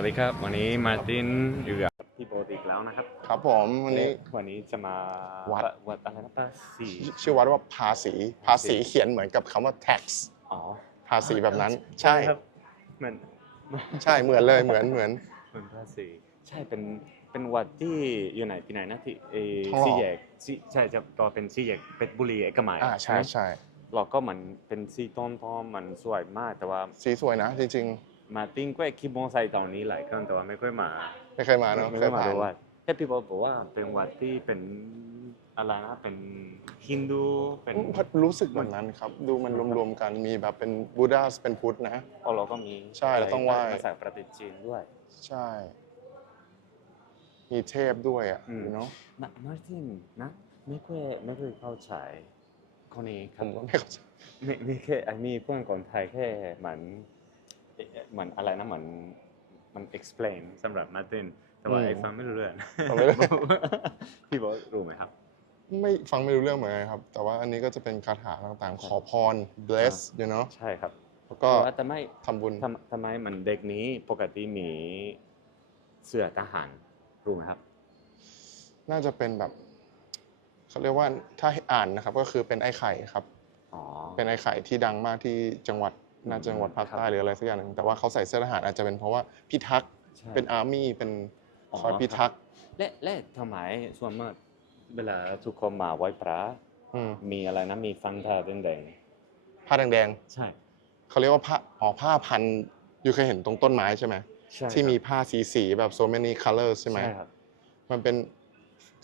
วัสดีครับ วันนี้มาร์ตินอยู่กับพี่โบติกแล้วนะครับ ครับผมวันนี้ วันนี้จะมาวัด วัดอะไรนะป้าสีชื่อวัดว่าภาษี ภาษีเขียนเหมือนกับคำว่า tax อ๋อภาษีแบบนั้น ใช่ครับเหมือนใช่เหมือนเลยเหมือนเหมือนเหมือนภาษีใช่เป็นเป็นวัดที่อยู่ไหนที่ไหนนะที่เออทองหล่อสี่แยกสี่ใช่จะต่อเป็นสี่แยกเป็ดบุรีเอกมัยอ่าใช่ไหมใช่เราก็เหมือนเป็นสีต้นทองมันสวยมากแต่ว่า สีสวยนะจริง มาร์ตินก็คิดมอไซค์ตอนนี้หลายครั้งแต่ว่าไม่ค่อยมาๆไม่เคยมาเนอะไม่เคได้ยมาผ่านดูวัดแค่พี่บอกบอกว่าเป็นวัดที่เป็นอะไรนะเป็นฮินดูเป็นรู้สึกแบบนั้นครับ ดูมันรวมๆกันมีแบบเป็นบูดาสเป็นพุทธนะโอ้เราก็มีใช่เราต้องไหว้ภาษาประเทศจีนด้วย ใช่ มีเทพด้วยอะอืมเนาะมามาร์ตินนะไม่เคยไม่เคยเข้าใจคนนี้คผรับมก็ไม่เข้าใจไม่ไม่แค่ไอ้มีเพื่อนคนไทยแค่เหมือน เอ่อเหมือนอะไรนะเหมือนมัน explain สำหรับมาร์ตินแต่ว่าไอ้ฟังไม่รู้เรื่องฟังไม่รู้เรื่องพี่บอกรู้ไหมครับ ไม่ฟังไม่รู้เรื่องเหมือนกันครับ แต่ว่าอันนี้ก็จะเป็นคาถาต่างๆ ขอพร bless you know ใช่ครับแล้วก็แต่ว่าทำไมทำบุญ ทำทำไมมันเด็กนี้ปกติมีเสื้อทหารรู้ไหมครับ น่าจะเป็นแบบเขาเรียกว่าถ้าให้อ่านนะครับ ก็คือเป็นไอ้ไข่ครับ อ๋อเป็นไอ้ไข่ที่ดังมากที่จังหวัด น่าจะจังหวัดภาคครับใต้หรืออะไรสักอย่างหนึ่งแต่ว่าเขาใส่เสื้อทหารอาจจะเป็นเพราะว่าพิทักษ์ใช่ เป็นอาร์มี่เป็นอ๋อคอยพิทักษ์และและทำไมส่วนมากเวลาทุกคนมาไหว้พระอืมมีอะไรนะมีฟันทาแดงผ้าแดงๆใช่ๆเขาเรียกว่าผ้าอ๋อผ้าพันอยู่เคยเห็นตรงต้นไม้ใช่ไหมใช่ที่มีครับผ้าสีสีๆแบบ so many colors ใช่ไหมใช่ครับมันเป็น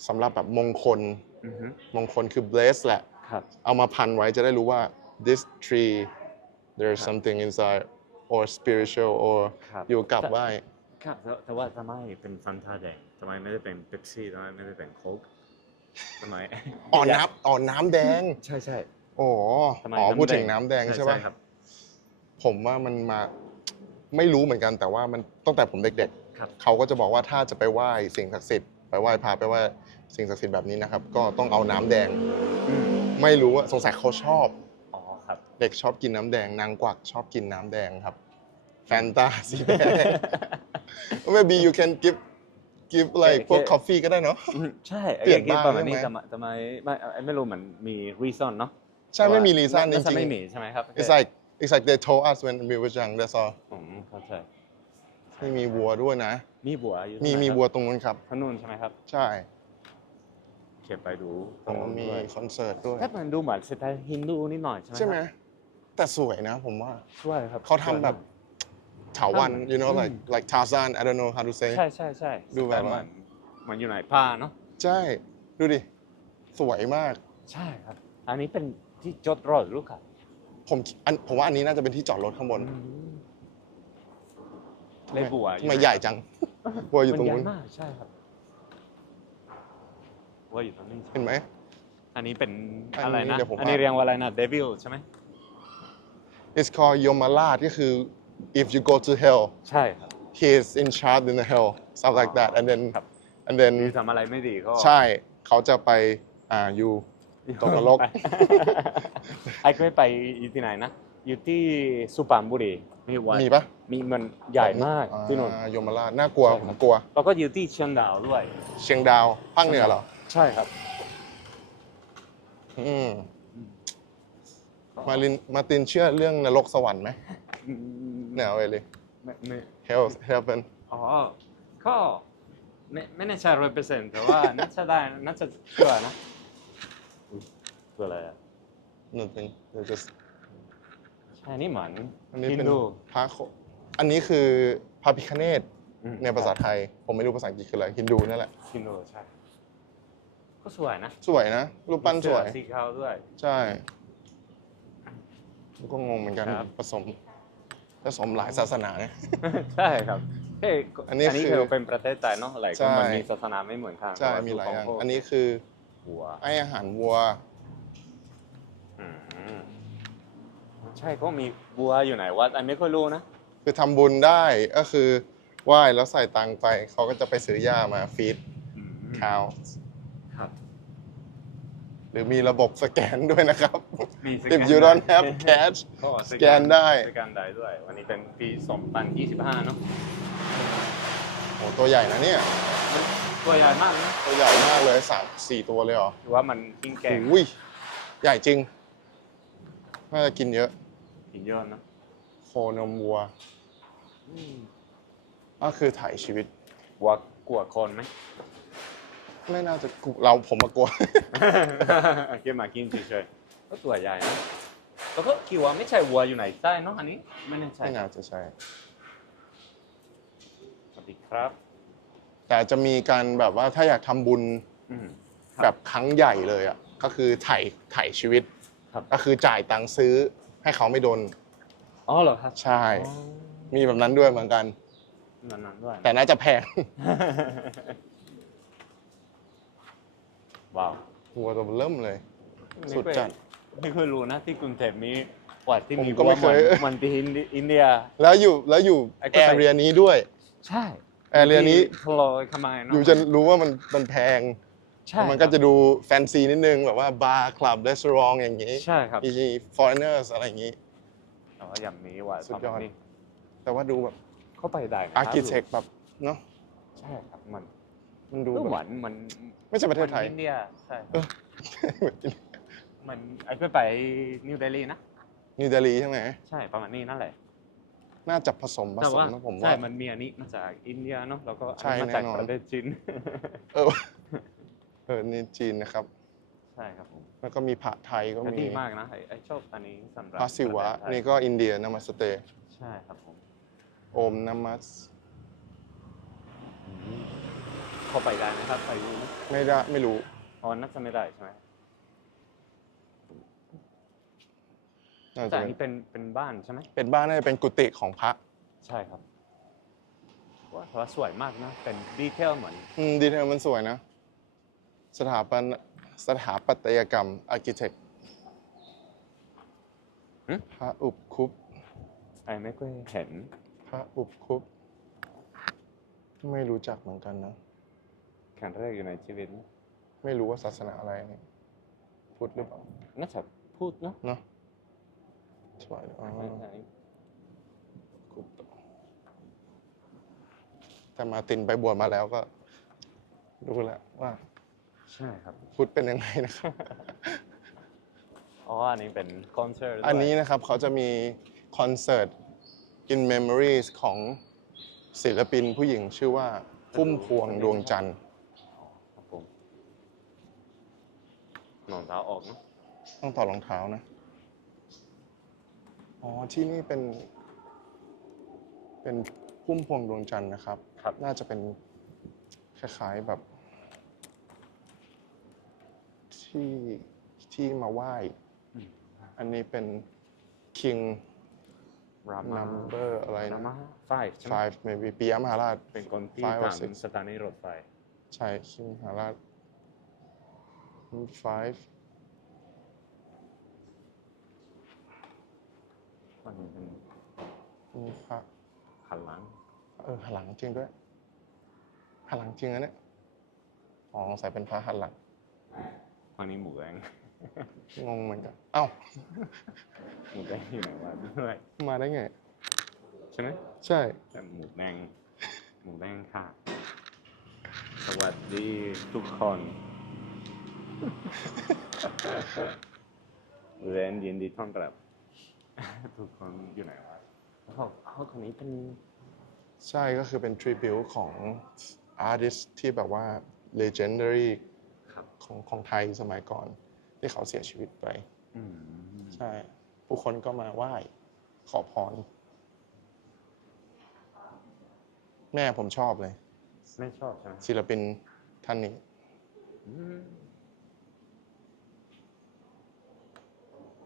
สำหรับแบบมงคล อือฮึมงคลคือ bless แหละ ครับเอามาพันไว้จะได้รู้ว่า this tree there's ครับ something inside or spiritual or ครับ อยู่กับไหว้ ครับแต่แต่ว่าทำไมเป็นฟันทาแดงทำไมไม่ได้เป็นเป๊ปซี่ทำไมไม่ได้เป็นโค้กทำไมอ๋อน้ำอ๋อน้ำแดง ใช่ใช่ โอ้ทำไมอ๋อน้ำพูดถึงแดง น้ำแดงใช่ปะครับ ผมว่ามันมาไม่รู้เหมือนกันแต่ว่ามันตั้งแต่ผมเด็กครับ ๆ เขาก็จะบอกว่าถ้าจะไปไหว้สิ่งศักดิ์สิทธิ์ไปไหว้พระไปไหว้สิ่งศักดิ์สิทธิ์แบบนี้นะครับ ก็ต้องเอาน้ำแดงอืมไม่รู้ว่าสงสัยเขาชอบอ๋อครับ เด็กชอบกินน้ำแดงนางกวักชอบกินน้ำแดงครับแฟนตาสีแดง maybe you can give give like พวก coffee ก็ได้เนาะอืมใช่เปลี่ยนไอ้บ้างประมาณนี้ได้ไหมทำไมทำไมไม่ไอ้ไม่รู้มันมี reason เนาะใช่ไม่มีรีซ่นจน่าจะริงไม่มีใช่ไหมครับๆ it's like it's like they told us when we were young that's all ผมเข้าใจไม่มีวัวด้วยนะ มีบัวอยู่มีใช่ไหมีครับวัวตรงนู้นครับ พนุ่นใช่ไหมครับ ใช่เก็บไปดูตรอ๋งอนู้นมีด้วยคอนเสิร์ตด้วย ถ้ามันดูเหมือนสไตล์ฮินดูนิดหน่อยใช่ไหมใช่ไหมครับ แต่สวยนะผมว่าช่วยครับเขาทำแบบเถาวัน you know อืม like like Tarzan I don't know how to say ใช่ใช่ใช่ดูแบบว่า เหมือนเหมือนอยู่ในผ้าเนาะใช่ ดูดิ สวยมาก ใช่ครับ อันนี้เป็นที่จดรอดลูกครับผมอันผมว่าอันนี้น่าจะเป็นที่จอดรถข้างบนเลบัวทำไมใหญ่จังวัวอยู่ตรงนู้นมัใหญ่มากใช่ครับวัวอยู่ตรงนี้เห็นไหมอันนี้เป็นอันนี้อะไรนะเดี๋ยวผมอันนี้ว่าเรียกว่าอะไรนะเดวิลใช่ไหม it's called Yomalad ก็คือ if you go to hell ใช่ครับ he is in charge in the hell stuff like that and then ครับ and then คือทำอะไรไม่ดีก็ ใช่เขาจะไปอ่าอยู่ ตกนรก ไอ้เคยไปอยู่ที่ไหนนะ อยู่ที่สุพรรณบุรีมีวัดมีปะมีมันใหญ่มากอ่ที่นู่นโยมราชน่ากลัวใช่ผครัมบกลัว แล้วก็อยู่ที่เชียงดาวด้วย เชียงดาวภาคเหนือเหรอ ใช่ครับ อืม มารินมาตินเชื่อเรื่องนรกสวรรค์ไหมแนวเลยไม่ไม่ hell heaven อ๋อก็ไม่ไม่แน่ใจร้อยเปอร์เซ็นต์แต่ว่าน่าจะได้น่าจะเชื่อนะอุ๊ยตัวอะไรอะ nothing They're just ใช่นี่เหมือนอันนี้ฮิเป็นนดูพระโคอันนี้คือพระพิคเนตอืมในภาษาไทย ผมไม่รู้ภาษาอังกฤษคืออะไรฮินดูนั่นแหละ ฮินดูใช่ก็สวยนะสวยนะ รูปปั้นสวยเสื้อสีขาวด้วย ใช่ ผมก็งงเหมือนกันครับ ผสมผสมหลายศาสนาไง ใช่ครับเฮ้ยอันนี้อันนี้คือคือเป็นประเทศไทยเนาะอะไรใช่ ก็มันมีศาสนาไม่เหมือนกันใช่แต่ว่มีหลายอย่างทุกคอันนี้คือหัวให้อาหารวัว อืมใช่ก็มีบัวอยู่ไหนวัดอันไม่ค่อยรู้นะ คือทำบุญได้ก็คือไหว้แล้วใส่ตังค์ไป เขาก็จะไปซื้อหญ้ามาฟีดอืมข้าวครับ หรือมีระบบสแกนด้วยนะครับ มีสแกน if you don't have cash ก็สแกนได้ สแกนได้ด้วย วันนี้เป็นปี2025 เนาะตัวใหญ่นะเนี่ย ตัวใหญ่มากนะตัวใหญ่มากเลยสามสี่ตัวเลยเหรอหรือว่ามันกินแกงอุ้ยใหญ่จริง น่าจะกินเยอะกินเยอะนะโคนมวัวก็คือถ่ายชีวิต วัวกลัวคนไหม ไม่น่าจะกลัวเราผมมากลัว เก็บมากินเฉยๆก็ตัวใหญ่นะแล้วก็คิดว่าไม่ใช่วัวอยู่ไหนใต้เนาะอันนี้ไม่แน่ใจไม่น่าจะใช่ สวัสดีครับ แต่จะมีการแบบว่าถ้าอยากทำบุญอืมแบบครั้งใหญ่เลยอะก็คือถ่ายถ่ายชีวิต ครับ ก็คือจ่ายตังค์ซื้อให้เขาไม่โดนอ๋อเหรอครับใช่ มีแบบนั้นด้วยเหมือนกัน นั่นนั่นด้วยแต่น่าจะแพง ว้าววัวตัวเริ่มเลย สุดจัด ไม่เคยรู้นะที่กรุงเทพมีวัดที่ผมมีก็ไม่เคยวัวหมือนเหมือนที่อินเดีย แล้วอยู่แล้วอยู่ไอ้ก็แอไป เรียนี้ด้วย ใช่แอเรียนี้ ทลอยเข้ามาเนาะอยู่จะรู้ว่ามันมันแพงใช่มันก็จะดูแฟนซีนิดนึง แบบว่าบาร์คลับรีสอร์ทอย่างนี้ใช่ครับมี foreigners อะไรอย่างนี้ แต่ว่าอย่างนี้ว่าสุดยอดประมาณนี้แต่ว่าดูแบบ เข้าไปได้นะ architect แบบเนาะ ใช่ครับมัน มันดูก็แบเหมือบนมันไม่ใช่ประเทศไทย หมือนอินเดียใช่คเอรับอมันไอ้เพื่อไปนิวเดลีนะ นิวเดลีใช่ไหมใช่ประมาณนี้นั่นแหละน่าจะผสมผแต่สมว่านะผมใช่ว่ามันมีอันนี้มาจากอินเดียเนาะแล้วก็อันใช่นี้มาจากแน่นอน ประเทศจีน เออเออนี่จีนนะครับ ใช่ครับผมแล้วก็มีผัไทยก็แต่มีดีมากนะไอ้ไอ้ชอบอันนี้สำหรับพระศิวะ ประเทศไทยนี่ก็อินเดียนามาสเต ใช่ครับผม โอมนามัส เข้าไปได้นะครับไปดูนะไม่ได้ไม่รู้ อ๋อน่าจะไม่ได้ใช่ไหมน่าแต่จะอันนี้เป็นเป็นบ้านใช่ไหมเป็นบ้านน่าจะเป็นกุฏิของพระใช่ครับว่าแต่ว่าสวยมากนะ เป็นดีเทลเหมือนอืมดีเทลมันสวยนะ สถาปันสถาปัตยกรรม architect พระอุปคุปไอ้ไม่เคยเห็น พระอุปคุปไม่รู้จักเหมือนกันนะ ครั้งแรกอยู่ในชีวิตนะไม่รู้ว่าศาสนาอะไรนี่พุทธหรือเปล่าน่าจะพูดเนาะเนาะสวยอ๋อไอ้ไอ้คุปแต่มาร์ตินไปบวชมาแล้วก็รู้แล้วว่า ใช่ครับพุทธเป็นยังไงนะครับอ๋ออันนี้เป็นคอนเสิร์ตด้วยอันนี้นะครับเขาจะมีคอนเสิร์ต in memories ของศิลปินผู้หญิงชื่อว่าพุ่มพวงดวงจันทร์ ครับผม นอนเท้าออกเนาะต้องต่อดรองเท้านะ อ๋อ ที่นี่เป็น เป็นพุ่มพวงดวงจันทร์นะครับ ครับ น่าจะเป็นคล้ายๆแบบ ที่ที่มาไหว้ อืม อันนี้เป็น king รามา number อะไรรานะ มา five ใช่ไหม five maybe ปิยมหาราช เป็นคนที่ five or ท six ำสถานีรถไฟ ใช่คิงมหาราช five มันเป็นมีพระหันหลังเออหันหลังจริงด้วยหันหลังจริงนะเนี่ยอ๋อสงสัยเป็นพระหันหลังอันนี้หมูแดงงงเหมือนกันเอ้าหมูแดงอยู่ไหนวะด้วยมาได้ไง ใช่ไหมใช่ แต่หมูแดงหมูแดงค่ะ สวัสดีทุกคน เรียนยินดีต้อนรับทุกคนอยู่ไหนวะเขาเขาคนนี้เป็นใช่ก็คือเป็นทริบิวของอาร์ติสที่แบบว่า legendary ครับของของไทยสมัยก่อน ที่เขาเสียชีวิตไปอืมใช่ ผู้คนก็มาไหว้ขอพร แม่ผมชอบเลย ไม่ชอบใช่ไหมศิลปินท่านนี้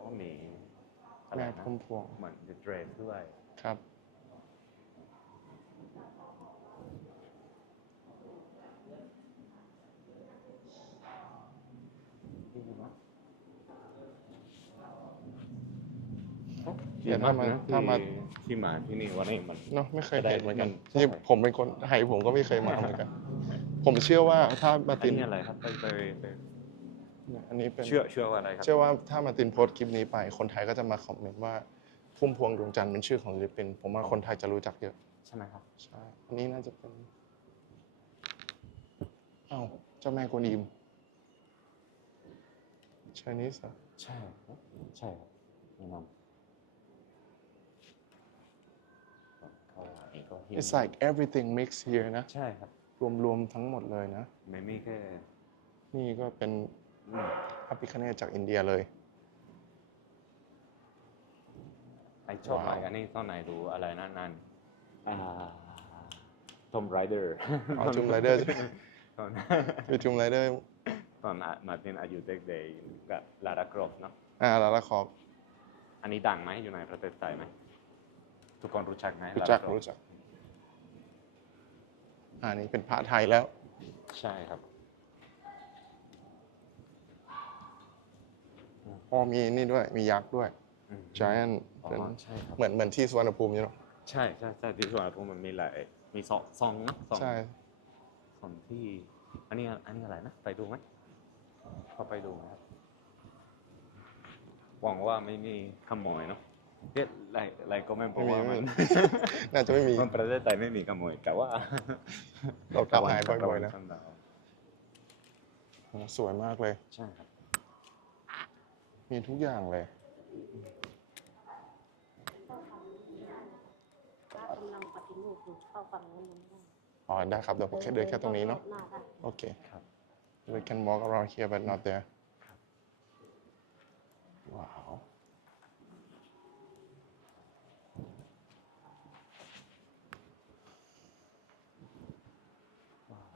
อืมโอ้มีอะไรแม่นะพุ่มพวงเหมือน The Drake ด้วย ครับ ดีมากเดี๋ยวถ้ามาถ้ามาที่มาที่นี่วันนี้มัน เนาะไม่เคยได้เห็นเหมือนกันใช่นี่ผมเป็นคนไทยผมก็ไม่เคยมาเหมือนกัน ผมเชื่อว่าถ้ามาอัตินนนี้อะไรครับไปไปไป เนี่ยอันนี้เป็นเชื่อเชื่อว่าอะไรครับเชื่อว่าถ้ามาตินโพสต์คลิปนี้ไป คนไทยก็จะมาคอมเมนต์ว่าพุ่มพวงดวงจันทร์เป็นชื่อของศิลปิน ผมว่าคนไทยจะรู้จักเยอะ ใช่ไหมครับใช่อันนี้น่าจะเป็นอ้าวเจ้าแม่กวนอิม Chinese เหรอใช่ครับใช่ครับแนะนำเขาเองก็หิ้ว It's like everything mixed here นะ ใช่ครับ รวมๆทั้งหมดเลยนะ ไม่มีแค่ นี่ก็เป็นอืม พระพิคเนตจากอินเดียเลยไอชอบว้าวไออันนี้ตอนไหนดูอะไรนั่นนั่นอ่าทอมไรเดอร์อ๋อ Tomb Raider ตอนคือจุมไรเดอร์ตอนอะมาร์ตินอายุเด็กๆกับลาดากรอบเนาะอ่าลาลาคอบอันนี้ดังไหมอยู่ในประเทศไทยไหมทุกคนรู้จักไหมรู้จัก Lara Croft รู้จักอ่านี่เป็นพระไทยแล้ว ใช่ครับ อ๋อมีนี่ด้วยมียักษ์ด้วยอืม giant อ๋อเป็นใช่ครับเหมือนเหมือนที่สุวรรณภูมิใช่ไหมใช่ใช่ใช่ที่สวนภูมิมันมีหลายมีสองสองนะสองใช่ สองที่ อันนี้อันนี้อะไรนะ ไปดูไหมพอไปดูไหมครับหวังว่าไม่มีขโมยเนาะเอ๊ะไรไรก็ไม่บอกว่ามันน่าจะไม่มีมันประเทศไทยไม่มีขโมยแต่ว่าเรากลับหายบ่อยๆนะตวัตกโอ้สวยมากเลย ใช่ครับ มีทุกอย่างเลยว่ากำลังปฏิรูปอยู่เข้าฝั่งนู้นมันไม่ได้อ๋อได้ครับเดี๋ยวผมแค่เดินแค่ตรงนี้เนาะ หน้าได้โอเคครับ we can walk around here but not there ว้าว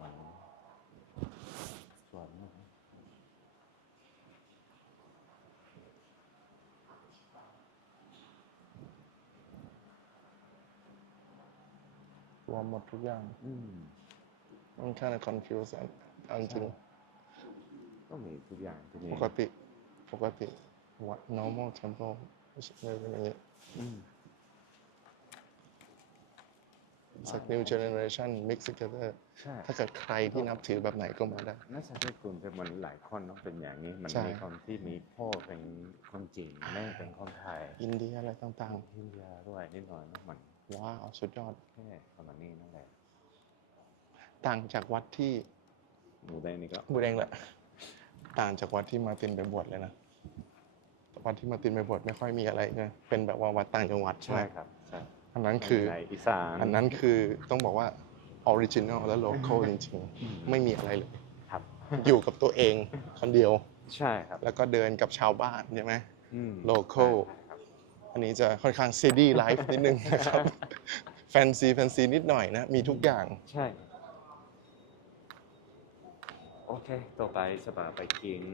ว้าวสวยมากนะ รวม หมดทุกอย่าง อืมมัน kind of confused อันอันจริงก็มีทุกอย่างที่นี่ปกติปกติวัด normal temple ไม่ใช่ไม่เป็นอย่างนี้อืม It's like new generation mix together ใช่ถ้าเกิดใครที่นับถือแบบไหนก็มาได้น่าจะเป็นกลุ่มเป็นเหมือนหลายคนเนาะเป็นอย่างนี้ มันใช่มีคนที่มีพ่อเป็นคนจีนแม่เป็นคนไทย อินเดียอะไรต่างอินเดียด้วยนิดหน่อยเนอะมันๆ ว้าวสุดยอดแค่ประมาณนี้นั่นแหละต่างจากวัดที่หมูแดงนี่ก็บูดเองแหละต่างจากวัดที่มาร์ตินไปบวชเลยนะวัดที่มาร์ตินไปบวชไม่ค่อยมีอะไรนะเป็นแบบว่าวัดต่างจังหวัดใช่ไหใช่มครับใช่อันนั้นคือในอีสานอันนั้นคือต้องบอกว่าออริจิน l ลและโล c a l จริงๆ ไม่มีอะไรเลยครับ อยู่กับตัวเองคนเดียว ใช่ครับ แล้วก็เดินกับชาวบ้านใช่ไหมอืม local ใช่ครับ อันนี้จะค่อนข้างซีดีไลฟ์นิดนึงนะครับ แฟนซีแฟนซีนิดหน่อยนะ มีทุกอย่าง ใช่ โอเค ต่อไปสบายไปกิน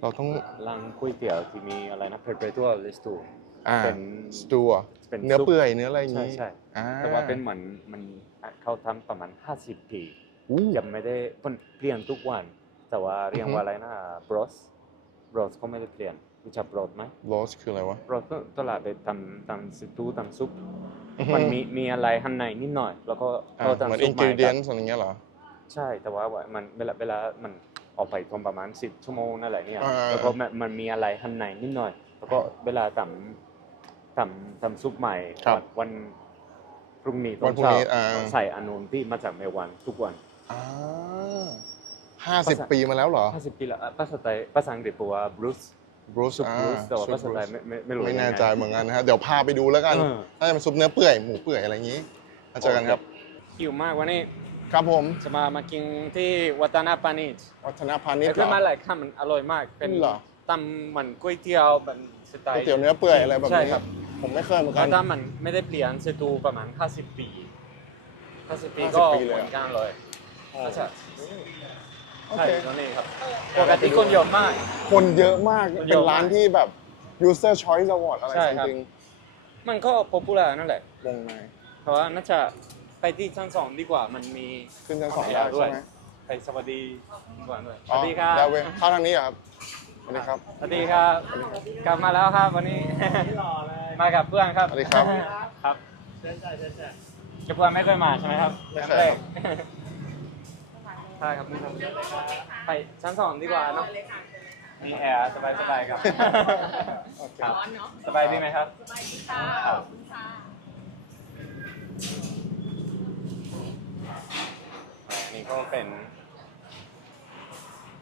เราต้องร้านก๋วยเตี๋ยวที่มีอะไรนะ perpetual r e s t o อ่าเป็น สตูอะเป็นเนื้อซุป เปื่อยเนื้ออะไรอย่างใช่นี้ใช่อ่าแต่ว่าเป็นเหมือนมันเขาทำประมาณ 50 ปี อู้ ยังไม่ได้เปลี่ยนทุกวัน แต่ว่าเรียกอือฮึว่าอะไรนะ bros bros ก็ไม่ได้เปลี่ยน รู้จัก bros ไหมโรสคืออะไรวะ bros ก็ตลาดไปทำทำสตูทำซุปอือฮึมันมีมีอะไรข้างในนิดหน่อย แล้วก็อ่าก็เหมือนทำซุอิปนใหกิม่เดียนกับอะไรเงี้ยเหรอ ใช่แต่ว่ามันเวลาเวลามันออกไปทำประมาณ10ชั่วโมงนั่นแหละเนี่ยอ่าแล้วก็มันมันมีอะไรข้างในนิดหน่อย แล้วก็เวลาทำทำทำซุปใหม่ครับวันวันพรุ่งนี้ตอวันนพรุ่งเช้านี้อ่าใส่อนุนที่มาจากเมวันทุกวันอ่าห้าสิบปีมาแล้วเหรอ50ปีแล้วอะภาษาไทยภาษาอังกฤษแปลว่าบรูซ บรูซซุปอ่าบรูซแต่ว่าซุปภาษาไทยบรูซไม่ไม่ไม่รู้ไม่แน่ยังงใจเหมือนกันนะฮะเดี๋ยวพาไปดูแล้วกันเออถ้าจะเป็นซุปเนื้อเปื่อยหมูเปื่อยอะไรอย่างนี้มาเจอกันครับ หิวมากวันนี้ครับผมจะมามากินที่วัฒนปานิชวัฒนพาณิชย์เคเหรยอมาหลายครั้งมันอร่อยมาก เป็นเหรอ ตำเหมือนก๋วยเตี๋ยวแบบสไตก๋วยล์ เตี๋ยวเนื้อเปื่อยอะไรแบบใช่นี้ครับ ผมไม่เคยเหมือนแล้กัวนถ้ามันไม่ได้เปลี่ยนสตูประมาณ50ปี50ปี50ก็ปีเลยเหเหรอมือนกันเลยใช่โอ ใช่เคตัวนี้ครับปกติคนเยอะมาก คนเยอะมาก คนเยอะเป็นร้านมากที่แบบ user choice award อะไรใช่ครับจริงมันก็ popular นั่นแหละ ๆวงในเพราะว่าน่าจะไปที่ชั้นสองดีกว่ามันมี ขึ้นชั้นสองขได้ยะด้วยใช่ไหมไปสวัสดีก่อนด้วยสอ๋อวัสดีครับดาวเวย์เข้าทางนี้เหรอครับสวัสดีครับ สวัสดีครับ กลับมาแล้วครับวันนี้ มากับเพื่อนครับสวัสดีครับครับกับเพื่อนไม่เคยมาใช่ไหมครับไม่เคยรั้งแรกใช่ครับไม่เคยไปชั้นสองดีกว่าเนาะมีแอร์สบายสบายๆครับโอเคครับสบายดีไหมครับสบายดีค่ะขอบคุณค่ะอันนี้ก็เป็น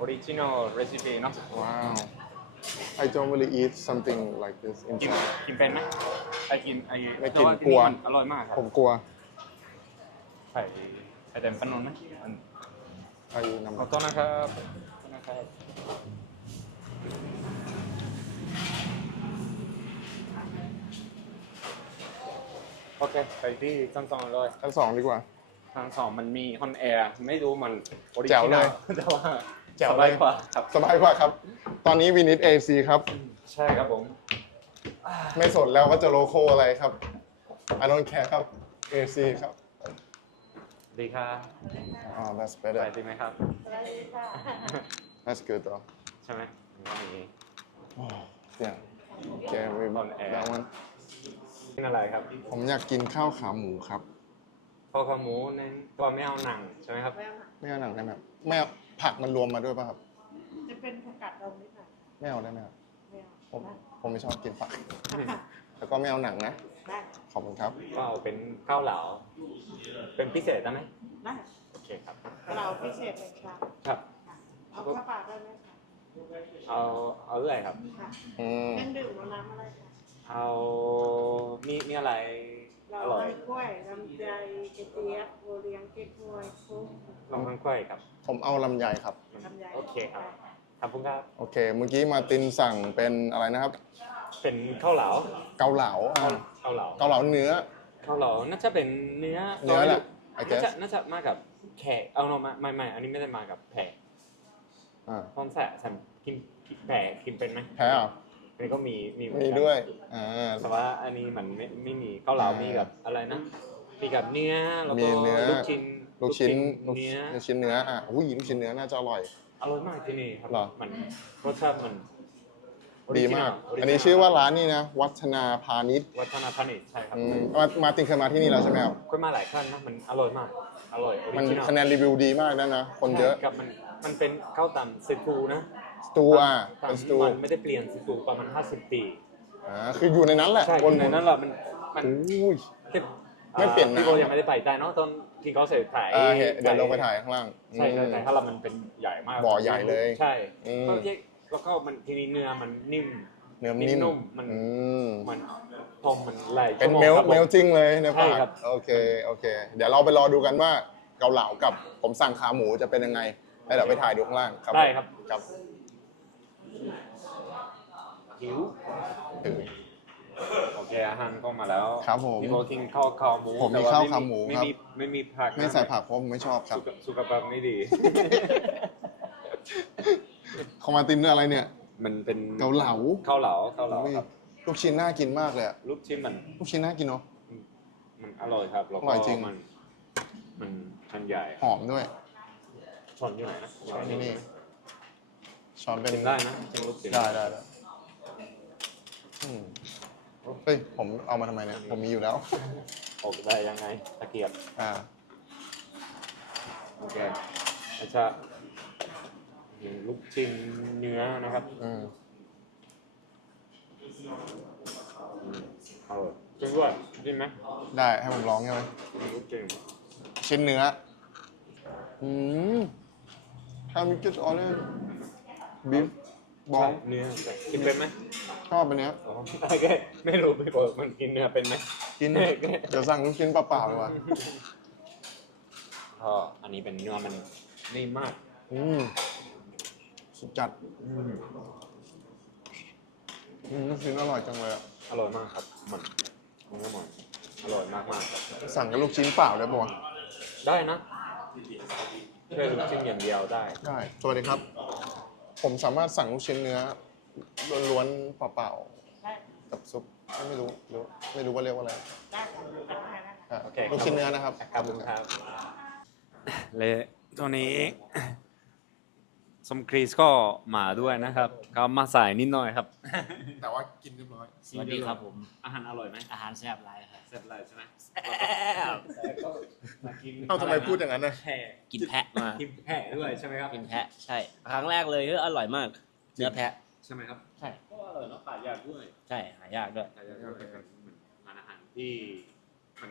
original recipe เนาะว้าว I don't really eat something like this กิน inside กินเป็นไหมไอกินไอไม่กินแต่ว่าที่กลัวมันอร่อยมากครับผมกลัว ไข่ไข่แดงปนนนไหม อันไอ้น้ำขอโทษนะครับขอโทษนะครับโอเคไปที่ชั้นสองเลยชั้นสองดีกว่าชั้นสองมันมีฮอนแอร์ไม่รู้มันแจ๋วเลย original แต่ว่าแจ๋วสเลยบายกว่าครับ สบายกว่าครับ ตอนนี้วินิต AC ครับ ใช่ครับผมไม่สนแล้วว่าจะโลโก้อะไรครับ I don't care ครับ AC ครับ ดีครับอ๋อ that's ไป better ดีไหมครับสวัสดีค่ะ that's good though ใช่ไหมมันก็มี yeah okay we On air that one กินอะไรครับผมอยากกินข้าวขาหมูครับ ข้าวขาหมูเน้นตัวไม่เอาหนังใช่ไหมครับแม่มาไม่เอาหนังได้ไหมครับไม่เอาผักมันรวมมาด้วยป่ะครับ จะเป็นผักกาดดองนิดหน่อยไม่เอาได้ไหมครับ ไม่เอาผมได้ผมไม่ชอบกินผักค่ะแล้วก็ไม่เอาหนังนะ ได้ ขอบคุณครับ ก็เอาเป็นข้าวเหลาเป็นพิเศษได้ไหมได้โอเคครับ เราพิเศษเลยครับครับ ค่ะเอาข้าวเปล่าได้ไหมคะเอาเอาเรื่อยครับ ค่ะอืม เครื่องดื่มเอาน้ำอะไรคะเอามีมีอะไรเราอร่อยให้กล้วยลำไยกระเจี๊ยบโอเลี้ยงเก๊กฮวยคุกลองทางกล้วยครับ ผมเอาลำไยครับ ลำไยโอเคครับ ขอบคุณครับ โอเค เมื่อกี้มาร์ตินสั่งเป็นอะไรนะครับ เป็นข้าวเหลาเกาเหลาอ่ะข้าวเหลาเกาเหลาเนื้อข้าวเหลาน่าจะเป็นเนื้อเนื้อแหละ I น่า guess จะน่าจะมากับแขกเอาเนาะไม่ไม่ไม่อันนี้ไม่ได้มากับแขกอ่าพร้อมแสะแสมกินแผลกินเป็นไหมแพ้เหรออันนี้ก็มีมีเหอนมีกันด้วยอ่า แต่ว่าอันนี้มันไม่ไม่มีข้าวเหลาอ่ามีมีกับอะไรนะ มีกับเนื้อแล้วมีก็เนื้อ ลูกชิ้นลูกชิ้นลูกเนื้อ ลูกชิ้นเนื้ออะอุ้ยลูกชิ้นเนื้อน่าจะอร่อย อร่อยมากที่นี่ครับ เหรอ มันรสชาติมัน ดีมาก original อันนี้ชื่อว่าร้านนี่นะ วัฒนาพาณิชย์วัฒนพาณิชย์ใช่ครับอืมมามาร์ตินเคยมาที่นี่แล้วใช่ไหมครับคุยมาหลายครั้งนะ มันอร่อยมาก อร่อยมัน original คะแนนรีวิวดีมากนะนะ คนเยอะ ใช่กับมันมันเป็นข้าวตำซีฟูนะสตูอะตำเป็นสตูมันไม่ได้เปลี่ยนซีฟูประมาณ 50 ปีอ่าคืออยู่ในนั้นแหละใช่วนในนั้นแหละมันมันอุ้ยไม่เปลี่ยนอ่าพี่โบยังไม่ได้ไปแต่เนาะตอนที่เขาเสร็จถ่ายอ่าเห็นเดี๋ยวลงไปถ่ายข้างล่างใช่ใช่อืม แต่ถ้าเรามันเป็นใหญ่มากบ่อใหญ่เลยใช่อืม ก็แยก แล้วก็มันทีนี้เนื้อมันนิ่มเนื้อนิ่นิ่มมนุ่มมันอืมมันพอมันไหลเป็นชั่วโงเมลครับผ เมลจิ้งเลยในใช่ปากครับ โอเคโอเค เดี๋ยวเราไปรอดูกันว่าเกาเหลากับผมสั่งขาหมูจะเป็นยังไงแล้วเดี๋ยวไปถ่ายดูข้างล่างครับได้ครับครับ หิวถือโอเคอาหารก็มาแล้วครับผมพี่โบกินข้าวขาหมูผมมีแต่ว่ข้าวขาหมูไม่ครับมีไม่มีผักนะไม่ใส่ผักเพราะผมไม่ชอบครับ สุขสุขภาพไม่ดี คอมมาตินเนื้ออะไรเนี่ย มันเป็นเกาเหลาข้าวเหลาข้าวเหลาอุ้ยครับลูกชิ้นน่ากินมากเลยอะลูกชิ้นมันลูกชิ้นน่ากินเนาะ มันอร่อยครับแล้วอร่ก็อยจริง มันมันมันใหญ่หอมด้วย ช้อนอยู่ไหนนะช้อนที่นี่ช้อนเป็นกินได้นะกินลูกชิ้นได้ได้ได้อืมเฮ้ยผมเอามาทำไมเนี่ย ผมมีอยู่แล้ว ออกได้ยังไงตะเกียบอ่า โอเคอาจจะ มีลูกชิ้นเนื้อนะครับอืมอืมอร่อยจริงด้วยจริงไหมได้ให้ผมร้องใช่ไหมลูกชิ้นชิ้นเนื้อ อืมทำจุดออเรนบีฟบอลใช่เนื้อใช่กินเป็นไหมชอบอันเนี้ยอ๋อโอเคไม่รู้ไม่บอกมันกินเนื้อเป็นไหมกิน เดี๋ยวสั่งลูกชิ้นเปล่าๆดีกว่าก็อันนี้เป็นเนื้อมันนิ่มมาก อืม สุดจัดอืมลูกชิ้นอร่อยจังเลยอะอร่อยมากครับ มันเนื้อมันอร่อยมากมากๆครับสั่งกับลูกชิ้นเปล่าได้ปะวะได้นะแค่ลูกชิ้นอย่างเดียวได้ ได้ สวัสดีครับ ผมสามารถสั่งลูกชิ้นเนื้อล้วนๆเปล่าได้ๆกับซุปไม่รู้หรือไม่รู้ว่าเรียกว่าอะไรได้ค่ะได้ได้ อะโอเคลูกชิ้นเนื้อนะครับ ครับผมครับเลตัวนี้ สมครีสก็มาด้วยนะครับก็มาใส่นิดหน่อยครับ แต่ว่ากินเรียบร้อยสวัสดีครับผม อาหารอร่อยไหมอาหารแซ่บหลายครับแซ่บเลยใช่ไหมเอ้าทำไมพูดอย่างนั้นนะแพะกินแพะมากินแพะด้วยใช่ไหมครับกินแพะใช่ ครั้งแรกเลยเฮ้ยอร่อยมากเนื้อแพะใช่ไหมครับใช่ก็อร่อยเนาะขายยากด้วยใช่หายากด้วยขายยากด้วยเป็นเหมือนร้านอาหารที่มัน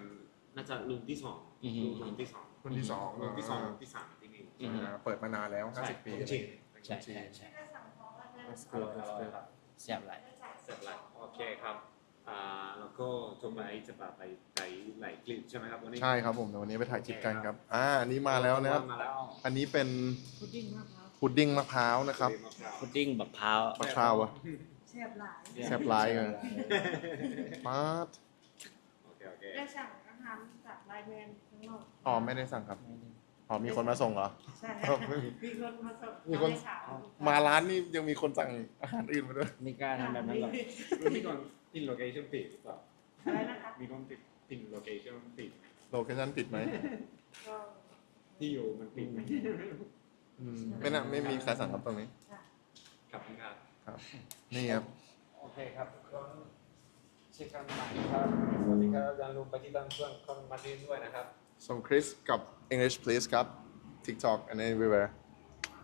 น่าจะรุ่นที่สองอือฮึรุ่นที่สองรุ่นที่สองรุ่นที่สองรุ่นที่สามที่นี่ อือฮึเปิดมานานแล้ว50 ปีจริง ใช่ใช่ใช่ That's good That's good แซ่บหลายเสร็จแล้วโอเคครับอ่าแล้วก็จงไลจะพาไปไปไหลคลิปใช่ไหมครับวันนี้ ใช่ครับผมเดี๋ยววันนี้ไปถ่ายคลิปกันครับ อ่าอันนี้มาแล้วนะครับ มาแล้วอันนี้เป็นพุดดิ้งมะพร้าวพุดดิ้งมะพร้าวนะครับพุดดิ้งบักพร้าวมะพร้าวอะ แซ่บหลายแซ่บหลายเลยมาดโอเคโอเคได้สั่งอาหารจากไลน์แมนข้างนอกอ๋อไม่ได้สั่งครับ อ๋อมีคนมาส่งเหรอ ใช่ครับไม่มี มีคนมาส่งมีคนได้ถามมาร้านนี่ยังมีคนสั่งอาหารอื่นมาด้วย ไม่กล้าทำแบบนั้นหรอกมีคนพินโลเคชั่นผิดหรือเปล่าอะไรนะคะมีคนติดพินโลเคชั่นผิดโลเคชั่นติดไหมก็ที่อยู่มันผิดไหมอืมไม่น่าไม่มีใครสั่งครับตรงนี้ครับคุณครับครับ นี่ครับ โอเคครับทุกคนเช็คกันใหม่ครับสวัสดีครับอย่าลืมไปที่ตั้งเครื่องคนมาดินด้วยนะครับ ส่งคริสกับ English please ครับ TikTok and everywhere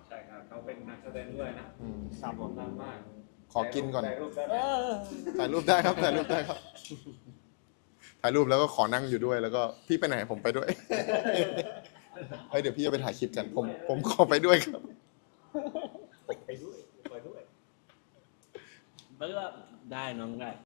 ใช่ครับเขาเป็นนักแสดงด้วยนะอืมสามคนนานมากขอกินก่อน ถ่ายรูปได้ไหมถ่ายรูปได้ครับ ถ่ายรูปได้ครับ ถ่ายรูปแล้วก็ขอนั่งอยู่ด้วยแล้วก็พี่ไปไหนผมไปด้วย เฮ้ยเดี๋ยวพี่จะไปถ่ายคลิปกัน ผม ผมขอไปด้วยครับ ไปด้วยไปด้วยเออได้น้องได้